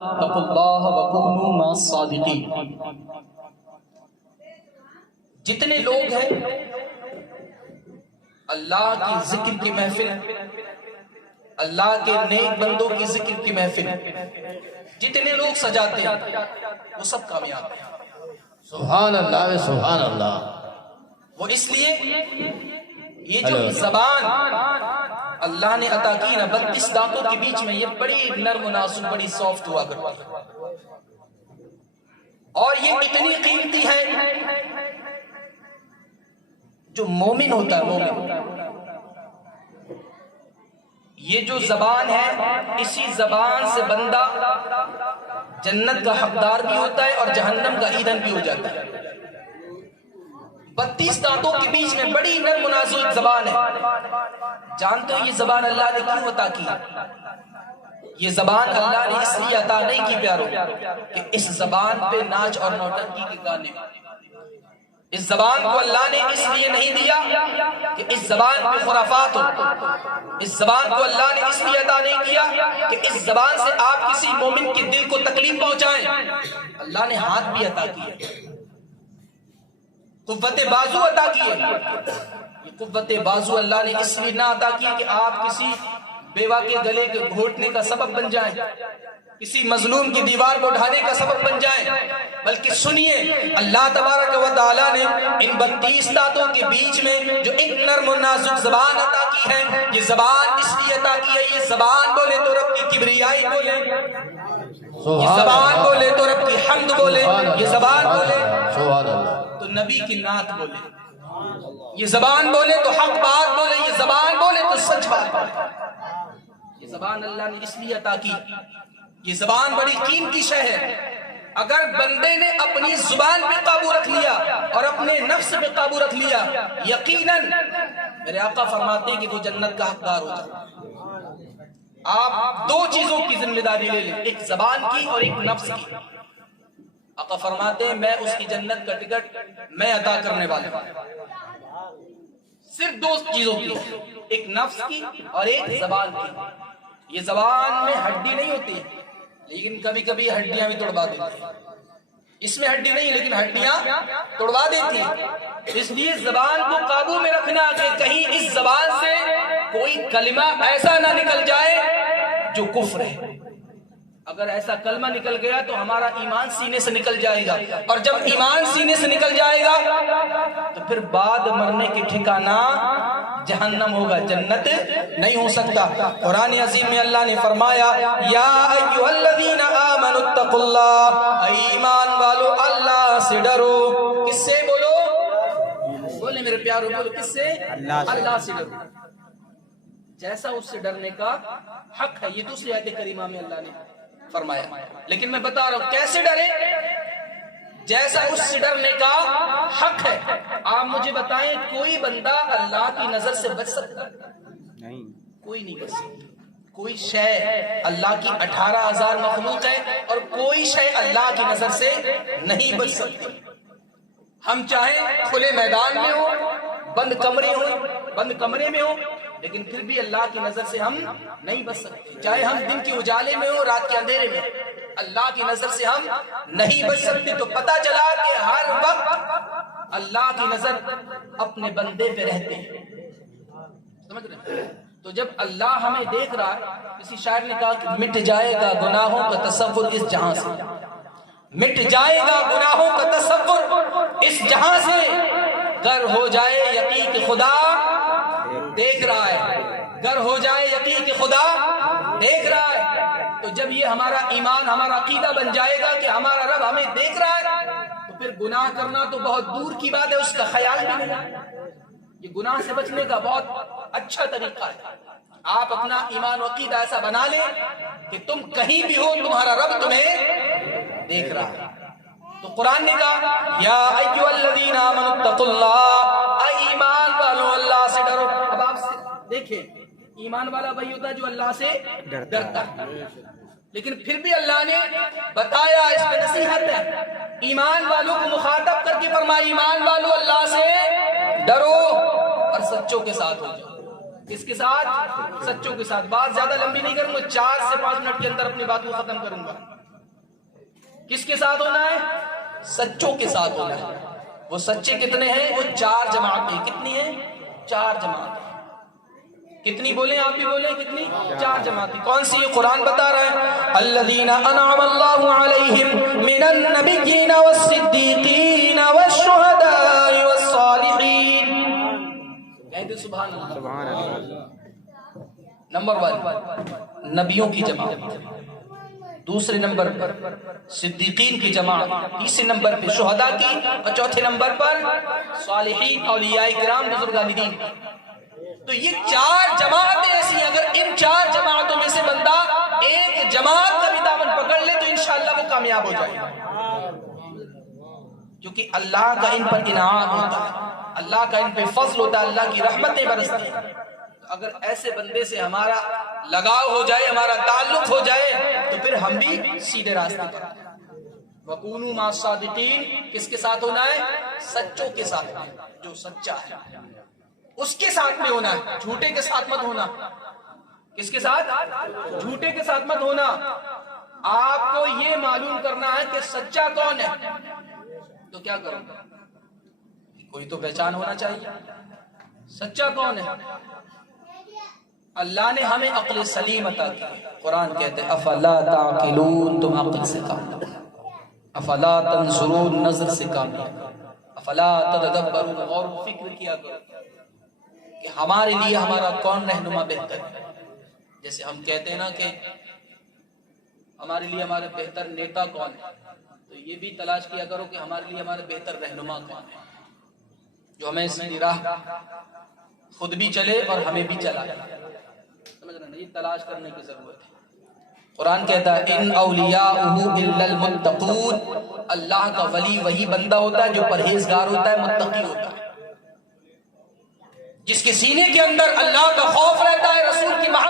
اتقوا اللہ وکونوا مع الصادقین۔ جتنے لوگ ہیں اللہ کی ذکر کی محفل، اللہ کے نیک بندوں کی ذکر کی محفل جتنے لوگ سجاتے ہیں وہ سب کامیاب ہیں۔ سبحان اللہ سبحان اللہ۔ وہ اس لیے یہ جو زبان اللہ نے عطا کی نا 32 دانتوں کے بیچ میں، یہ بڑی نرم و نازک، بڑی سافٹ ہوا کرتی ہے، اور یہ اتنی قیمتی ہے۔ جو مومن ہوتا ہے، مومن، یہ جو زبان ہے، اسی زبان سے بندہ جنت کا حقدار بھی ہوتا ہے اور جہنم کا ایندھن بھی ہو جاتا ہے۔ 32 دانتوں کے بیچ میں بڑی نرم و نازک زبان ہے۔ جانتے ہو یہ زبان اللہ نے کیوں عطا کی؟ یہ زبان اللہ نے اس لیے عطا نہیں کی پیارو کہ اس زبان پہ ناچ اور نوٹنکی کے گانے، اس زبان کو اللہ نے اس لیے نہیں دیا کہ اس زبان پہ خرافات ہو، اس زبان کو اللہ نے اس لیے عطا نہیں کیا کہ اس زبان سے آپ کسی مومن کے دل کو تکلیف پہنچائیں۔ اللہ نے ہاتھ بھی عطا کیا، قوت بازو عطا کی ہے۔ یہ قوت بازو اللہ نے اس لیے نہ عطا کی کہ آپ کسی بیوہ کے گلے کے گھونٹنے کا سبب بن جائیں، کسی مظلوم کی دیوار کو ڈھانے کا سبب بن جائیں، بلکہ سنیے اللہ تبارک و تعالیٰ نے ان 32 دانتوں کے بیچ میں جو ایک نرم و نازک زبان عطا کی ہے، یہ زبان اس لیے عطا کی ہے، یہ زبان بولے تو رب کی کبریائی بولے، یہ زبان بولے تو رب کی حمد بولے، یہ زبان بولے تو نبی کی نعت بولے، یہ زبان بولے تو حق بات بولے، یہ زبان بولے تو سچ بات بولے۔ یہ زبان اللہ نے اس لیے عطا کی، یہ زبان بڑی قیمتی شے ہے۔ اگر بندے نے اپنی زبان پہ قابو رکھ لیا اور اپنے نفس پہ قابو رکھ لیا، یقیناً میرے آقا فرماتے ہیں کہ وہ جنت کا حقدار ہو جائے۔ آپ دو چیزوں کی ذمہ داری لے لیں، ایک زبان کی اور ایک نفس کی۔ آقا فرماتے ہیں میں اس کی جنت کا ٹکٹ میں عطا کرنے والا ہوں۔ صرف دو چیزوں کی، ایک نفس کی اور ایک زبان کی۔ یہ زبان میں ہڈی نہیں ہوتی لیکن کبھی کبھی ہڈیاں بھی توڑوا دیتی ہیں، اس میں ہڈی نہیں لیکن ہڈیاں توڑوا دیتی ہیں۔ اس لیے زبان کو قابو میں رکھنا کہ کہیں اس زبان سے کوئی کلمہ ایسا نہ نکل جائے جو کفر ہے۔ اگر ایسا کلمہ نکل گیا تو ہمارا ایمان سینے سے نکل جائے گا، اور جب ایمان سینے سے نکل جائے گا تو پھر بعد مرنے کے ٹھکانہ جہنم ہوگا، جنت نہیں ہو سکتا۔ قرآن عظیم میں اللہ نے فرمایا یا ایھا الذین آمنوا اتقوا اللہ، اے ایمان والو اللہ سے ڈرو۔ کس سے بولو؟ بولے میرے پیارو، بولو کس سے؟ اللہ سے ڈرو، جیسا اس سے ڈرنے کا حق ہے۔ یہ دوسری آیت کریمہ میں اللہ نے فرمایا، لیکن میں بتا رہا ہوں کیسے ڈرے، جیسا اس سے ڈرنے کا حق ہے۔ آپ مجھے بتائیں کوئی بندہ اللہ کی نظر سے بچ سکتا ہے؟ نہیں، کوئی نہیں بچ سکتا۔ کوئی شے، اللہ کی 18,000 مخلوق ہے اور کوئی شے اللہ کی نظر سے نہیں بچ سکتی۔ ہم چاہیں کھلے میدان میں ہو، بند کمرے میں ہو، لیکن پھر بھی اللہ کی نظر سے ہم نہیں بچ سکتے۔ چاہے ہم دن کے اجالے میں ہو، رات کے اندھیرے میں، اللہ کی نظر سے ہم نہیں بچ سکتے۔ تو پتہ چلا کہ ہر وقت اللہ کی نظر اپنے بندے پہ رہتے ہیں، سمجھ رہے ہیں؟ تو جب اللہ ہمیں دیکھ رہا ہے، کسی شاعر نے کہا کہ مٹ جائے گا گناہوں کا تصور اس جہاں سے، مٹ جائے گا گناہوں کا تصور اس جہاں سے، گر ہو جائے یقین کہ خدا دیکھ رہا ہے، گر ہو جائے یقین کہ خدا دیکھ رہا ہے۔ تو جب یہ ہمارا ایمان، ہمارا عقیدہ بن جائے گا کہ ہمارا رب ہمیں دیکھ رہا ہے، تو پھر گناہ کرنا تو بہت دور کی بات ہے، اس کا خیال بھی نہیں۔ یہ گناہ سے بچنے کا بہت اچھا طریقہ ہے۔ آپ اپنا ایمان و عقیدہ ایسا بنا لیں کہ تم کہیں بھی ہو تمہارا رب تمہیں دیکھ رہا ہے۔ تو قرآن نے کہا یا ایھا الذین آمنوا اتقوا اللہ، اے ایمان والو اللہ سے ڈرو۔ اب آپ دیکھیں ایمان والا وہی ہوتا ہے جو اللہ سے ڈرتا ہے، لیکن پھر بھی اللہ نے بتایا، اس پہ نصیحت ہے، ایمان والوں کو مخاطب کر کے فرمایا ایمان والو اللہ سے ڈرو اور سچوں کے ساتھ ہو جاؤ۔ کس کے ساتھ؟ سچوں کے ساتھ۔ بات زیادہ لمبی نہیں کروں گا، 4 سے 5 منٹ کے اندر اپنی بات کو ختم کروں گا۔ کس کے ساتھ ہونا ہے؟ سچوں کے ساتھ ہونا ہے۔ وہ سچے کتنے ہیں؟ وہ 4 جماعتیں۔ کتنی ہیں؟ 4 جماعتیں۔ کتنی بولیں؟ آپ بھی بولیں کتنی؟ 4 جماعتیں۔ کون سی؟ یہ قرآن بتا رہا ہے الذین انعم اللہ علیہم من النبیین والصدیقین والشہداء والصالحین۔ کہتے سبحان اللہ۔ نمبر 1 نبیوں کی جماعت، دوسرے نمبر پر صدیقین کی جماعت، تیسرے نمبر پر شہداء کی، اور چوتھے نمبر پر صالحین اولیاء کرام بزرگان دین۔ تو یہ 4 جماعتیں ایسی ہیں، اگر ان 4 جماعتوں میں سے بندہ ایک جماعت کا بھی دامن پکڑ لے تو انشاءاللہ وہ کامیاب ہو جائے گا، کیونکہ اللہ کا ان پر انعام ہوتا ہے، اللہ کا ان پہ فضل ہوتا ہے، اللہ کی رحمتیں برستی ہیں۔ اگر ایسے بندے سے ہمارا لگاؤ ہو جائے، ہمارا تعلق ہو جائے، تو پھر ہم بھی سیدھے راستے پر۔ وَكُونُوا مَعَ الصَّادِقِينَ، کس کے ساتھ ہونا ہے؟ سچوں کے ساتھ، جو سچا ہے اس کے ساتھ میں ہونا ہے، جھوٹے کے ساتھ مت ہونا۔ کس کے ساتھ؟ جھوٹے کے ساتھ مت ہونا۔ آپ کو یہ معلوم کرنا ہے کہ سچا کون ہے، تو کیا کرو؟ کوئی تو پہچان ہونا چاہیے، سچا کون ہے؟ اللہ نے ہمیں عقل سلیم عطا کی۔ قرآن کہتے ہیں افلا تعقلون، تم عقل سے کام لو، افلا تنظرون، نظر سے کام لو، افلا تدبرون، اور فکر کیا کرو کہ ہمارے لیے ہمارا کون رہنما بہتر ہے۔ جیسے ہم کہتے ہیں نا کہ ہمارے لیے ہمارا بہتر نیتا کون ہے، تو یہ بھی تلاش کیا کرو کہ ہمارے لیے ہمارا بہتر رہنما کون ہے، جو ہمیں سیدھی راہ خود بھی چلے اور ہمیں بھی چلائے۔ سمجھ رہے ہیں؟ یہ تلاش کرنے کی ضرورت ہے۔ قرآن کہتا ہے ان اولیاءہ الا المتقون، اللہ کا ولی وہی بندہ ہوتا ہے جو پرہیزگار ہوتا ہے، متقی ہوتا ہے، جس کے سینے کے اندر اللہ کا خوف رہتا ہے، رسول کی محبت